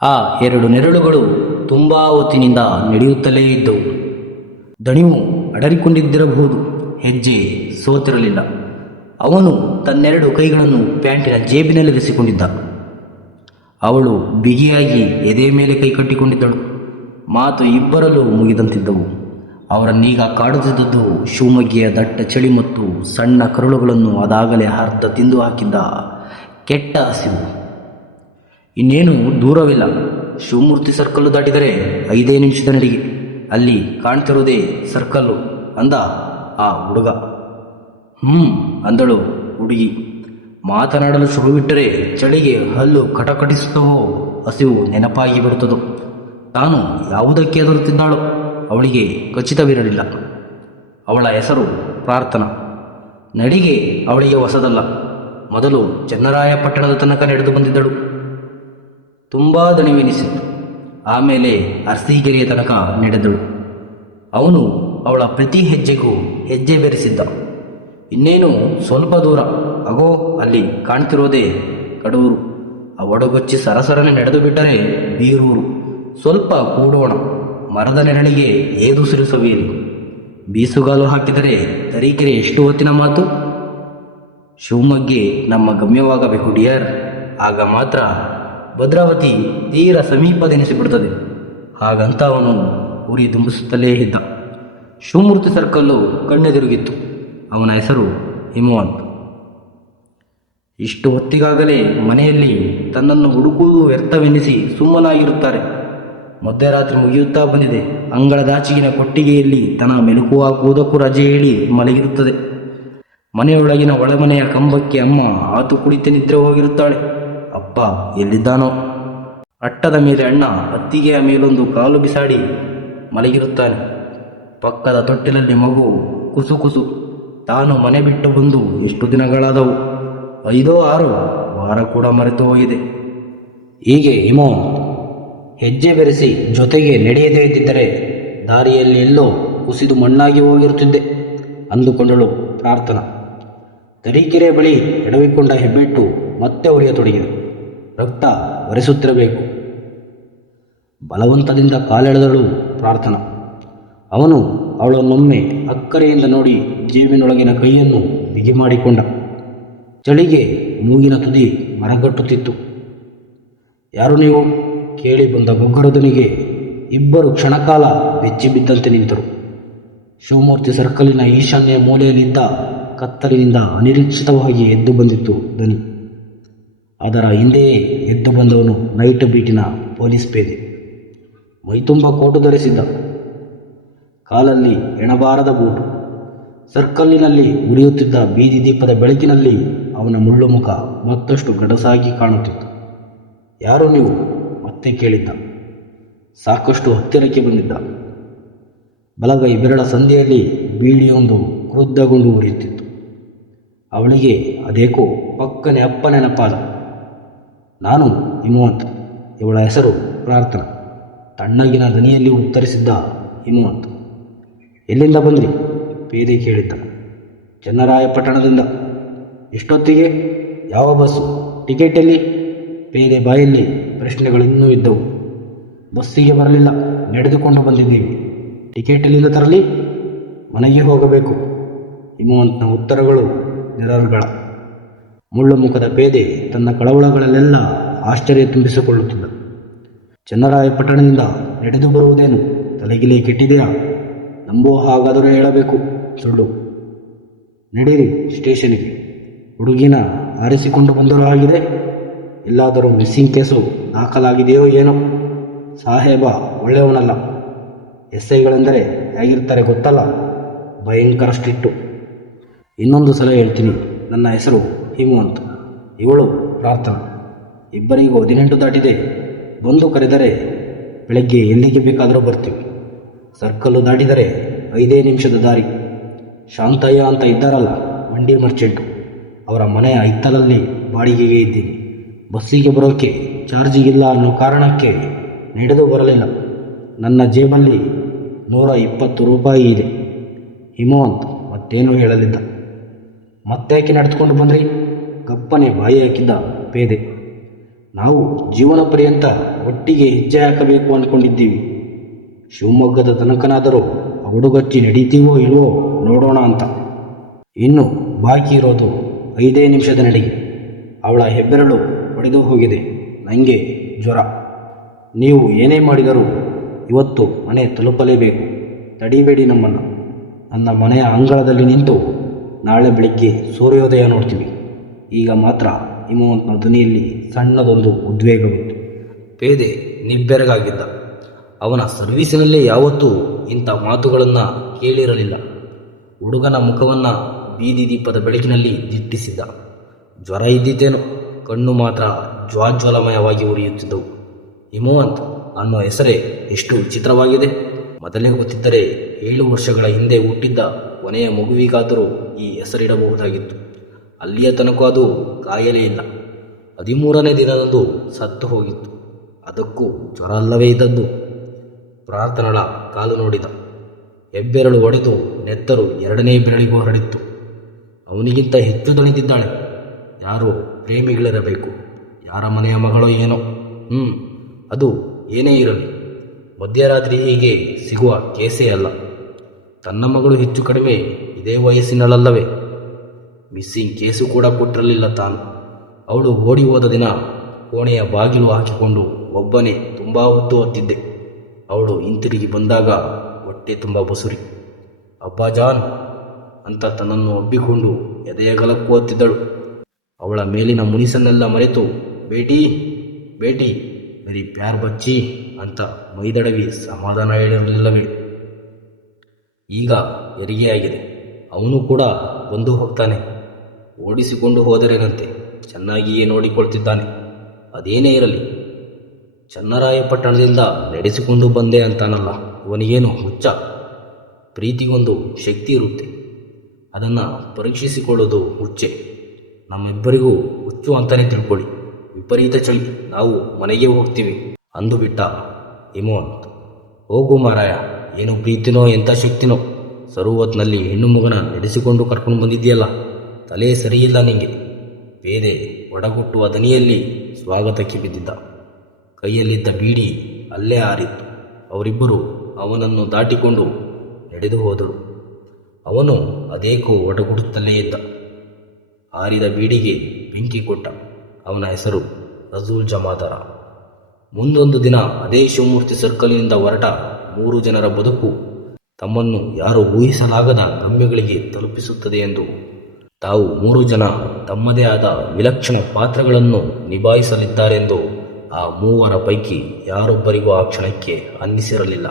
ಆ ಎರಡು ನೆರಳುಗಳು ತುಂಬ ಹೊತ್ತಿನಿಂದ ನಡೆಯುತ್ತಲೇ ಇದ್ದವು. ದಣಿವು ಅಡರಿಕೊಂಡಿದ್ದಿರಬಹುದು, ಹೆಜ್ಜೆ ಸೋತಿರಲಿಲ್ಲ. ಅವನು ತನ್ನೆರಡು ಕೈಗಳನ್ನು ಪ್ಯಾಂಟಿನ ಜೇಬಿನಲ್ಲಿರಿಸಿಕೊಂಡಿದ್ದ. ಅವಳು ಬಿಗಿಯಾಗಿ ಎದೆ ಮೇಲೆ ಕೈ ಕಟ್ಟಿಕೊಂಡಿದ್ದಳು. ಮಾತು ಇಬ್ಬರಲ್ಲೂ ಮುಗಿದಂತಿದ್ದವು. ಅವರನ್ನೀಗ ಕಾಡುತ್ತಿದ್ದದ್ದು ಶಿವಮೊಗ್ಗೆಯ ದಟ್ಟ ಚಳಿ ಮತ್ತು ಸಣ್ಣ ಕರುಳುಗಳನ್ನು ಅದಾಗಲೇ ಅರ್ಧ ತಿಂದು ಹಾಕಿದ್ದ ಕೆಟ್ಟ ಹಸಿವು. ಇನ್ನೇನು ದೂರವಿಲ್ಲ. ಶಿವಮೂರ್ತಿ ಸರ್ಕಲ್ಲು ದಾಟಿದರೆ 5 ನಿಮಿಷದ ನಡಿಗೆ. ಅಲ್ಲಿ ಕಾಣ್ತಿರೋದೇ ಸರ್ಕಲ್ಲು ಅಂದ ಆ ಹುಡುಗ. ಅಂದಳು ಹುಡುಗಿ. ಮಾತನಾಡಲು ಶುರುವಿಟ್ಟರೆ ಚಳಿಗೆ ಹಲ್ಲು ಕಟಕಟಿಸುತ್ತವೋ ಹಸಿವು ನೆನಪಾಗಿ ಬಿಡುತ್ತದೋ. ತಾನು ಯಾವುದಕ್ಕೆ ಎದುರುತ್ತಿದ್ದಾಳೋ ಅವಳಿಗೆ ಖಚಿತವಿರಲಿಲ್ಲ. ಅವಳ ಹೆಸರು ಪ್ರಾರ್ಥನಾ. ನಡಿಗೆ ಅವಳಿಗೆ ಹೊಸದಲ್ಲ. ಮೊದಲು ಚನ್ನರಾಯಪಟ್ಟಣದ ತನಕ ನಡೆದು ಬಂದಿದ್ದಳು. ತುಂಬ ದಣಿವೆನಿಸಿತ್ತು. ಆಮೇಲೆ ಅರಸೀಕೆರೆಯ ತನಕ ನಡೆದಳು. ಅವನು ಅವಳ ಪ್ರತಿ ಹೆಜ್ಜೆಗೂ ಹೆಜ್ಜೆ ಬೆರೆಸಿದ್ದ. ಇನ್ನೇನು ಸ್ವಲ್ಪ ದೂರ. ಅಗೋ ಅಲ್ಲಿ ಕಾಣ್ತಿರೋದೇ ಕಡೂರು. ಒಡಗೊಚ್ಚಿ ಸರಸರನೆ ನಡೆದು ಬಿಟ್ಟರೆ ಬೀರೂರು. ಸ್ವಲ್ಪ ಕೂಡೋಣ. ಮರದ ನೆರಳಿಗೆ ಏದುಸಿರು ಸವಿಯಲಿ. ಬೀಸುಗಾಲು ಹಾಕಿದರೆ ತರೀಕೆರೆ ಎಷ್ಟು ಹೊತ್ತಿನ ಮಾತು. ಶಿವಮೊಗ್ಗೆ ನಮ್ಮ ಗಮ್ಯವಾಗಬೇಕು ಡಿಯರ್. ಆಗ ಮಾತ್ರ ಭದ್ರಾವತಿ ತೀರ ಸಮೀಪದೆನಿಸಿಬಿಡುತ್ತದೆ. ಹಾಗಂತ ಅವನು ಉರಿ ದುಂಬಿಸುತ್ತಲೇ ಇದ್ದ. ಶಿವಮೂರ್ತಿ ಸರ್ಕಲ್ಲು ಕಣ್ಣೆದುರುಗಿತ್ತು. ಅವನ ಹೆಸರು ಹಿಮವಂತ್. ಇಷ್ಟು ಹೊತ್ತಿಗಾಗಲೇ ಮನೆಯಲ್ಲಿ ತನ್ನನ್ನು ಹುಡುಕುವುದು ವ್ಯರ್ಥವೆನ್ನಿಸಿ ಸುಮ್ಮನಾಗಿರುತ್ತಾರೆ. ಮಧ್ಯರಾತ್ರಿ ಮುಗಿಯುತ್ತಾ ಬಂದಿದೆ. ಅಂಗಳದಾಚೆಗಿನ ಕೊಟ್ಟಿಗೆಯಲ್ಲಿ ತನ್ನ ಮೆಲುಕು ಹಾಕುವುದಕ್ಕೂ ರಜೆ ಹೇಳಿ ಮಲಗಿರುತ್ತದೆ. ಮನೆಯೊಳಗಿನ ಒಳಮನೆಯ ಕಂಬಕ್ಕೆ ಅಮ್ಮ ಆತು ಕುಳಿತು ನಿದ್ರೆ ಹೋಗಿರುತ್ತಾಳೆ. ಅಪ್ಪ ಎಲ್ಲಿದ್ದಾನೋ. ಅಟ್ಟದ ಮೇಲೆ ಅಣ್ಣ ಅತ್ತಿಗೆಯ ಮೇಲೊಂದು ಕಾಲು ಬಿಸಾಡಿ ಮಲಗಿರುತ್ತಾನೆ. ಪಕ್ಕದ ತೊಟ್ಟಿಲಲ್ಲಿ ಮಗು ಕುಸು ಕುಸು. ತಾನು ಮನೆ ಬಿಟ್ಟು ಬಂದು ಎಷ್ಟು ದಿನಗಳಾದವು. 5-6 ವಾರ ಕೂಡ ಮರೆತು ಹೋಗಿದೆ. ಹೀಗೆ ಹಿಮೋ ಹೆಜ್ಜೆ ಬೆರೆಸಿ ಜೊತೆಗೆ ನಡೆಯದೇ ಇದ್ದಿದ್ದರೆ ದಾರಿಯಲ್ಲಿ ಎಲ್ಲೋ ಕುಸಿದು ಮಣ್ಣಾಗಿ ಹೋಗಿರುತ್ತಿದ್ದೆ ಅಂದುಕೊಂಡಳು ಪ್ರಾರ್ಥನಾ. ತರೀಕೆರೆ ಬಳಿ ಎಡವಿಕೊಂಡ ಹೆಬ್ಬೆಟ್ಟು ಮತ್ತೆ ಉರಿಯತೊಡಗಿದೆ. ರಕ್ತ ಒರೆಸುತ್ತಿರಬೇಕು. ಬಲವಂತದಿಂದ ಕಾಲೆಳೆದಳು ಪ್ರಾರ್ಥನಾ. ಅವನು ಅವಳನ್ನೊಮ್ಮೆ ಅಕ್ಕರೆಯಿಂದ ನೋಡಿ ಜೇಬಿನೊಳಗಿನ ಕೈಯನ್ನು ಬಿಗಿ ಮಾಡಿಕೊಂಡ. ಚಳಿಗೆ ಮೂಗಿನ ತುದಿ ಮರಗಟ್ಟುತ್ತಿತ್ತು. ಯಾರು ನೀವು ಕೇಳಿ ಬಂದ ಗೊಗ್ಗರದನಿಗೆ ಇಬ್ಬರು ಕ್ಷಣಕಾಲ ಬೆಚ್ಚಿ ಬಿದ್ದಂತೆ ನಿಂತರು. ಶಿವಮೂರ್ತಿ ಸರ್ಕಲಿನ ಈಶಾನ್ಯ ಮೂಲೆಯಲ್ಲಿದ್ದ ಕತ್ತಲಿನಿಂದ ಅನಿರೀಕ್ಷಿತವಾಗಿ ಎದ್ದು ಬಂದಿತ್ತು ದನಿ. ಅದರ ಹಿಂದೆಯೇ ಎದ್ದು ಬಂದವನು ನೈಟ್ ಬೀಟಿನ ಪೊಲೀಸ್ ಪೇದೆ. ಮೈತುಂಬ ಕೋಟು ಧರಿಸಿದ್ದ. ಕಾಲಲ್ಲಿ ಎಣಬಾರದ ಬೂಟು. ಸರ್ಕಲ್ಲಿನಲ್ಲಿ ಉರಿಯುತ್ತಿದ್ದ ಬೀದಿ ದೀಪದ ಬೆಳಕಿನಲ್ಲಿ ಅವನ ಮುಳ್ಳು ಮುಖ ಮತ್ತಷ್ಟು ಗಡಸಾಗಿ ಕಾಣುತ್ತಿತ್ತು. ಯಾರು ನೀವು ಮತ್ತೆ ಕೇಳಿದ್ದ. ಸಾಕಷ್ಟು ಹತ್ತಿರಕ್ಕೆ ಬಂದಿದ್ದ. ಬಲಗೈ ಬೆರಳ ಸಂಧಿಯಲ್ಲಿ ಬೀಳಿಯೊಂದು ಕ್ರುದ್ಧಗೊಂಡು ಉರಿಯುತ್ತಿತ್ತು. ಅವಳಿಗೆ ಅದೇಕೋ ಪಕ್ಕನೆ ಅಪ್ಪ ನೆನಪಾದ. ನಾನು ಹಿಮವಂತ್. ಇವಳ ಹೆಸರು ಪ್ರಾರ್ಥನಾ. ತಣ್ಣಗಿನ ದನಿಯಲ್ಲಿ ಉತ್ತರಿಸಿದ್ದ ಹಿಮವಂತ್. ಎಲ್ಲಿಂದ ಬಂದ್ರಿ ಪೇದೆ ಕೇಳಿದ್ದ. ಚನ್ನರಾಯಪಟ್ಟಣದಿಂದ. ಎಷ್ಟೊತ್ತಿಗೆ? ಯಾವ ಬಸ್ಸು? ಟಿಕೆಟ್ ಎಲ್ಲಿ? ಪೇದೆ ಬಾಯಲ್ಲಿ ಪ್ರಶ್ನೆಗಳಿನ್ನೂ ಇದ್ದವು. ಬಸ್ಸಿಗೆ ಬರಲಿಲ್ಲ, ನಡೆದುಕೊಂಡು ಬಂದಿದ್ದೀವಿ. ಟಿಕೆಟ್ ಎಲ್ಲಿಂದ ತರಲಿ? ಮನೆಗೆ ಹೋಗಬೇಕು. ಹಿಮವಂತನ ಉತ್ತರಗಳು ನಿರರ್ಗಳ. ಮುಳ್ಳು ಮುಖದ ಪೇದೆ ತನ್ನ ಕಳವಳಗಳಲ್ಲೆಲ್ಲ ಆಶ್ಚರ್ಯ ತುಂಬಿಸಿಕೊಳ್ಳುತ್ತಿದ್ದ. ಚನ್ನರಾಯಪಟ್ಟಣದಿಂದ ನಡೆದು ಬರುವುದೇನು ತಲೆಗಿಲೆ ಕೆಟ್ಟಿದೆಯಾ? ನಂಬುವ ಹಾಗಾದರೂ ಹೇಳಬೇಕು. ಸುಳ್ಳು. ನಡೀರಿ ಸ್ಟೇಷನಿಗೆ. ಹುಡುಗಿನ ಆರಿಸಿಕೊಂಡು ಬಂದರೂ ಆಗಿದೆ. ಎಲ್ಲಾದರೂ ಮಿಸ್ಸಿಂಗ್ ಕೇಸು ದಾಖಲಾಗಿದೆಯೋ ಏನೋ. ಸಾಹೇಬ ಒಳ್ಳೆಯವನಲ್ಲ. ಎಸ್ಐಗಳೆಂದರೆ ಹೇಗಿರ್ತಾರೆ ಗೊತ್ತಲ್ಲ, ಭಯಂಕರ ಸ್ಟ್ರಿಕ್ಟು. ಇನ್ನೊಂದು ಸಲ ಹೇಳ್ತೀನಿ, ನನ್ನ ಹೆಸರು ಹಿಮವಂತ್. ಇವಳು ಪ್ರಾರ್ಥನಾ. ಇಬ್ಬರಿಗೂ 18 ದಾಟಿದೆ. ಬಂದು ಕರೆದರೆ ಬೆಳಗ್ಗೆ ಎಲ್ಲಿಗೆ ಬೇಕಾದರೂ ಬರ್ತೀವಿ. ಸರ್ಕಲ್ಲು ದಾಟಿದರೆ 5 ನಿಮಿಷದ ದಾರಿ. ಶಾಂತಯ್ಯ ಅಂತ ಇದ್ದಾರಲ್ಲ, ಮಂಡಿ ಮರ್ಚೆಂಟು, ಅವರ ಮನೆಯ ಹಿತ್ತಲಲ್ಲಿ ಬಾಡಿಗೆಗೆ ಇದ್ದೀನಿ. ಬಸ್ಸಿಗೆ ಬರೋಕ್ಕೆ ಚಾರ್ಜಿಗಿಲ್ಲ ಅನ್ನೋ ಕಾರಣಕ್ಕೆ ನಡೆದು ಬರಲಿಲ್ಲ. ನನ್ನ ಜೇಬಲ್ಲಿ 120 ರೂಪಾಯಿ ಇದೆ. ಹಿಮವಂತ್ ಮತ್ತೇನೂ ಹೇಳಲಿದ್ದ. ಮತ್ತೇಕೆ ನಡೆದುಕೊಂಡು ಬಂದ್ರಿ? ಗಪ್ಪನೆ ಬಾಯಿ ಹಾಕಿದ್ದ ಪೇದೆ. ನಾವು ಜೀವನ ಪರ್ಯಂತ ಒಟ್ಟಿಗೆ ಹೆಜ್ಜೆ ಹಾಕಬೇಕು ಅಂದ್ಕೊಂಡಿದ್ದೀವಿ. ಶಿವಮೊಗ್ಗದ ತನಕನಾದರೂ ಹುಡುಗಚ್ಚಿ ನಡೀತೀವೋ ಇಲ್ವೋ ನೋಡೋಣ ಅಂತ. ಇನ್ನು ಬಾಕಿ ಇರೋದು 5 ನಿಮಿಷದ ನಡಿಗೆ. ಅವಳ ಹೆಬ್ಬೆರಳು ಒಡೆದು ಹೋಗಿದೆ. ನನಗೆ ಜ್ವರ. ನೀವು ಏನೇ ಮಾಡಿದರೂ ಇವತ್ತು ಮನೆ ತಲುಪಲೇಬೇಕು. ತಡಿಬೇಡಿ ನಮ್ಮನ್ನು. ನನ್ನ ಮನೆಯ ಅಂಗಳದಲ್ಲಿ ನಿಂತು ನಾಳೆ ಬೆಳಿಗ್ಗೆ ಸೂರ್ಯೋದಯ ನೋಡ್ತೀವಿ. ಈಗ ಮಾತ್ರ ಹಿಮವಂತನ ಧ್ವನಿಯಲ್ಲಿ ಸಣ್ಣದೊಂದು ಉದ್ವೇಗವಿತ್ತು. ಪೇದೆ ನಿಬ್ಬೆರಗಾಗಿದ್ದ. ಅವನ ಸರ್ವೀಸಿನಲ್ಲೇ ಯಾವತ್ತೂ ಇಂಥ ಮಾತುಗಳನ್ನು ಕೇಳಿರಲಿಲ್ಲ. ಹುಡುಗನ ಮುಖವನ್ನು ಬೀದಿ ದೀಪದ ಬೆಳಕಿನಲ್ಲಿ ದಿಟ್ಟಿಸಿದ್ದ. ಜ್ವರ ಇದ್ದಿತೇನೋ, ಕಣ್ಣು ಮಾತ್ರ ಜ್ವಾಜ್ವಲಮಯವಾಗಿ ಉರಿಯುತ್ತಿದ್ದವು. ಹಿಮವಂತ್ ಅನ್ನೋ ಹೆಸರೇ ಎಷ್ಟು ವಿಚಿತ್ರವಾಗಿದೆ. ಮೊದಲೇ ಗೊತ್ತಿದ್ದರೆ 7 ವರ್ಷಗಳ ಹಿಂದೆ ಹುಟ್ಟಿದ್ದ ಕೊನೆಯ ಮಗುವಿಗಾದರೂ ಈ ಹೆಸರಿಡಬಹುದಾಗಿತ್ತು. ಅಲ್ಲಿಯ ತನಕ ಅದು ಕಾಯಲೇ ಇಲ್ಲ. 13ನೇ ದಿನದಂದು ಸತ್ತು ಹೋಗಿತ್ತು. ಅದಕ್ಕೂ ಜ್ವರ ಅಲ್ಲವೇ ಇದ್ದದ್ದು. ಪ್ರಾರ್ಥನಳ ಕಾಲು ನೋಡಿದ. ಹೆಬ್ಬೆರಳು ಒಡೆದು ನೆತ್ತರು 2ನೇ ಬೆರಳಿಗೂ ಹರಡಿತ್ತು. ಅವನಿಗಿಂತ ಹೆಚ್ಚು ದಣಿದಿದ್ದಾಳೆ. ಯಾರೋ ಪ್ರೇಮಿಗಳಿರಬೇಕು. ಯಾರ ಮನೆಯ ಮಗಳೋ ಏನೋ. ಅದು ಏನೇ ಇರಲಿ, ಮಧ್ಯರಾತ್ರಿ ಹೀಗೆ ಸಿಗುವ ಕೇಸೇ ಅಲ್ಲ. ತನ್ನ ಮಗಳು ಹೆಚ್ಚು ಕಡಿಮೆ ಇದೇ ವಯಸ್ಸಿನಲ್ಲವೇ? ಮಿಸ್ಸಿಂಗ್ ಕೇಸು ಕೂಡ ಕೊಟ್ಟಿರಲಿಲ್ಲ ತಾನು. ಅವಳು ಓಡಿ ಹೋದ ದಿನ ಕೋಣೆಯ ಬಾಗಿಲು ಹಾಕಿಕೊಂಡು ಒಬ್ಬನೇ ತುಂಬ ಹೊತ್ತು ಹೊತ್ತಿದ್ದೆ. ಅವಳು ಹಿಂತಿರುಗಿ ಬಂದಾಗ ಹೊಟ್ಟೆ ತುಂಬ ಬಸುರಿ. ಅಬ್ಬಾ ಜಾನ್ ಅಂತ ತನ್ನನ್ನು ಒಬ್ಬಿಕೊಂಡು ಎದೆಯಗಲಕ್ಕೂ ಹೊತ್ತಿದ್ದಳು. ಅವಳ ಮೇಲಿನ ಮುನಿಸನ್ನೆಲ್ಲ ಮರೆತು ಬೇಟಿ ಬೇಟಿ ಬರೀ ಪ್ಯಾರ್ ಬಚ್ಚಿ ಅಂತ ಮೈದಡವಿ ಸಮಾಧಾನ ಹೇಳಿರಲಿಲ್ಲವೇ? ಈಗ ಹೆರಿಗೆಯಾಗಿದೆ. ಅವನು ಕೂಡ ಬಂದು ಹೋಗ್ತಾನೆ. ಓಡಿಸಿಕೊಂಡು ಹೋದರೇನಂತೆ, ಚೆನ್ನಾಗಿಯೇ ನೋಡಿಕೊಳ್ತಿದ್ದಾನೆ. ಅದೇನೇ ಇರಲಿ, ಚನ್ನರಾಯಪಟ್ಟಣದಿಂದ ನಡೆಸಿಕೊಂಡು ಬಂದೆ ಅಂತಾನಲ್ಲ, ಇವನಿಗೇನು ಹುಚ್ಚ? ಪ್ರೀತಿಗೊಂದು ಶಕ್ತಿ ಇರುತ್ತೆ, ಅದನ್ನು ಪರೀಕ್ಷಿಸಿಕೊಳ್ಳೋದು ಹುಚ್ಚೆ. ನಮ್ಮಿಬ್ಬರಿಗೂ ಹುಚ್ಚು ಅಂತಲೇ ತಿಳ್ಕೊಳ್ಳಿ. ವಿಪರೀತ ಚಳಿ, ನಾವು ಮನೆಗೆ ಹೋಗ್ತೀವಿ ಅಂದು ಬಿಟ್ಟ ಹಿಮವಂತ್. ಹೋಗು ಮಾರಾಯ, ಏನು ಪ್ರೀತಿನೋ ಎಂಥ ಶಕ್ತಿನೋ. ಸರೋವತ್ನಲ್ಲಿ ಹೆಣ್ಣು ಮಗನ ನಡೆಸಿಕೊಂಡು ಕರ್ಕೊಂಡು ಬಂದಿದ್ದೀಯಲ್ಲ, ತಲೆ ಸರಿಯಿಲ್ಲ ನಿಂಗೆ. ಬೇರೆ ಒಡಗುಟ್ಟುವ ದನಿಯಲ್ಲಿ ಸ್ವಾಗತಕ್ಕೆ ಬಿದ್ದಿದ್ದ. ಕೈಯಲ್ಲಿದ್ದ ಬೀಡಿ ಅಲ್ಲೇ ಆರಿತ್ತು. ಅವರಿಬ್ಬರು ಅವನನ್ನು ದಾಟಿಕೊಂಡು ನಡೆದು ಹೋದರು. ಅವನು ಅದೇಕೋ ಒಡಗುಡುತ್ತಲೇ ಇದ್ದ. ಆರಿದ ಬೀಡಿಗೆ ಬೆಂಕಿ ಕೊಟ್ಟ. ಅವನ ಹೆಸರು ರಜೂಲ್ ಜಮಾದಾರ. ಮುಂದೊಂದು ದಿನ ಅದೇ ಶಿವಮೂರ್ತಿ ಸರ್ಕಲ್ನಿಂದ ಹೊರಟ 3 ಜನರ ಬದುಕು ತಮ್ಮನ್ನು ಯಾರು ಊಹಿಸಲಾಗದ ಗಮ್ಯಗಳಿಗೆ ತಲುಪಿಸುತ್ತದೆ ಎಂದು ತಾವು 3 ಜನ ತಮ್ಮದೇ ಆದ ವಿಲಕ್ಷಣ ಪಾತ್ರಗಳನ್ನು ನಿಭಾಯಿಸಲಿದ್ದಾರೆಂದು ಆ 3 ಪೈಕಿ ಯಾರೊಬ್ಬರಿಗೂ ಆ ಕ್ಷಣಕ್ಕೆ ಅನ್ನಿಸಿರಲಿಲ್ಲ.